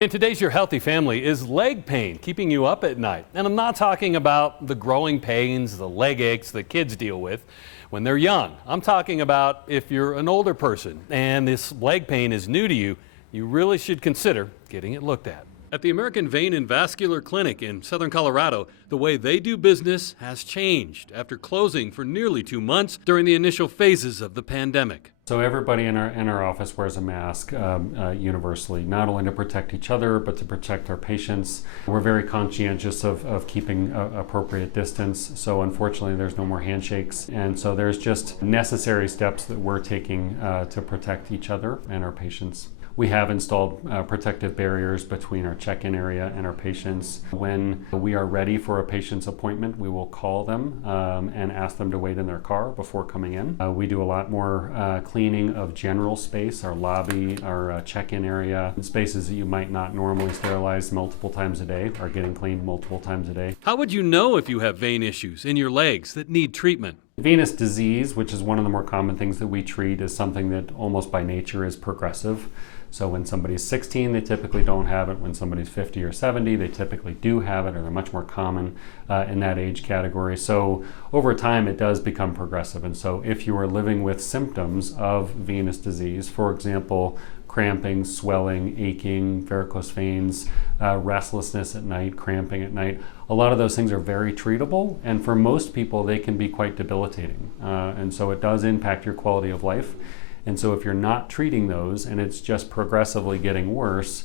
In today's Your Healthy Family, is leg pain keeping you up at night? And I'm not talking about the growing pains, the leg aches that kids deal with when they're young. I'm talking about if you're an older person and this leg pain is new to you, you really should consider getting it looked at. At the American Vein and Vascular Clinic in Southern Colorado, the way they do business has changed after closing for nearly 2 months during the initial phases of the pandemic. So everybody in our office wears a mask universally, not only to protect each other, but to protect our patients. We're very conscientious of keeping appropriate distance. So unfortunately, there's no more handshakes. And so there's just necessary steps that we're taking to protect each other and our patients. We have installed protective barriers between our check-in area and our patients. When we are ready for a patient's appointment, we will call them and ask them to wait in their car before coming in. We do a lot more cleaning of general space, our lobby, our check-in area. Spaces that you might not normally sterilize multiple times a day are getting cleaned multiple times a day. How would you know if you have vein issues in your legs that need treatment? Venous disease, which is one of the more common things that we treat, is something that almost by nature is progressive. So when somebody's 16, they typically don't have it. When somebody's 50 or 70, they typically do have it, or they're much more common in that age category. So over time, it does become progressive. And so if you are living with symptoms of venous disease, for example, cramping, swelling, aching, varicose veins, restlessness at night, cramping at night, a lot of those things are very treatable. And for most people, they can be quite debilitating. And so it does impact your quality of life. And so if you're not treating those and it's just progressively getting worse,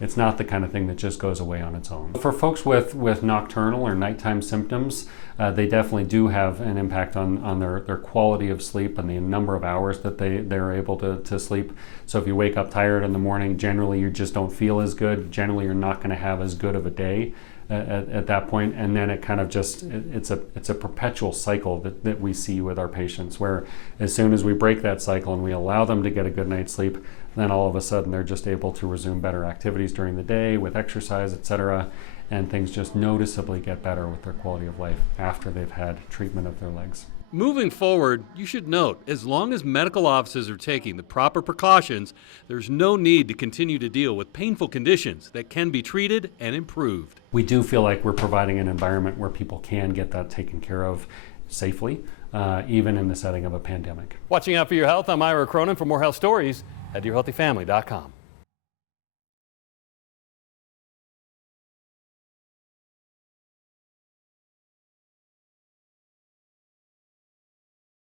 it's not the kind of thing that just goes away on its own. For folks with nocturnal or nighttime symptoms, they definitely do have an impact on their quality of sleep and the number of hours that they're able to sleep. So if you wake up tired in the morning, generally you just don't feel as good. Generally you're not going to have as good of a day at that point, and then it kind of just it's a perpetual cycle that we see with our patients, where as soon as we break that cycle and we allow them to get a good night's sleep, then all of a sudden they're just able to resume better activities during the day with exercise, etc., and things just noticeably get better with their quality of life after they've had treatment of their legs. Moving forward, you should note, as long as medical offices are taking the proper precautions, there's no need to continue to deal with painful conditions that can be treated and improved. We do feel like we're providing an environment where people can get that taken care of safely, even in the setting of a pandemic. Watching out for your health, I'm Ira Cronin. For more health stories, head to yourhealthyfamily.com.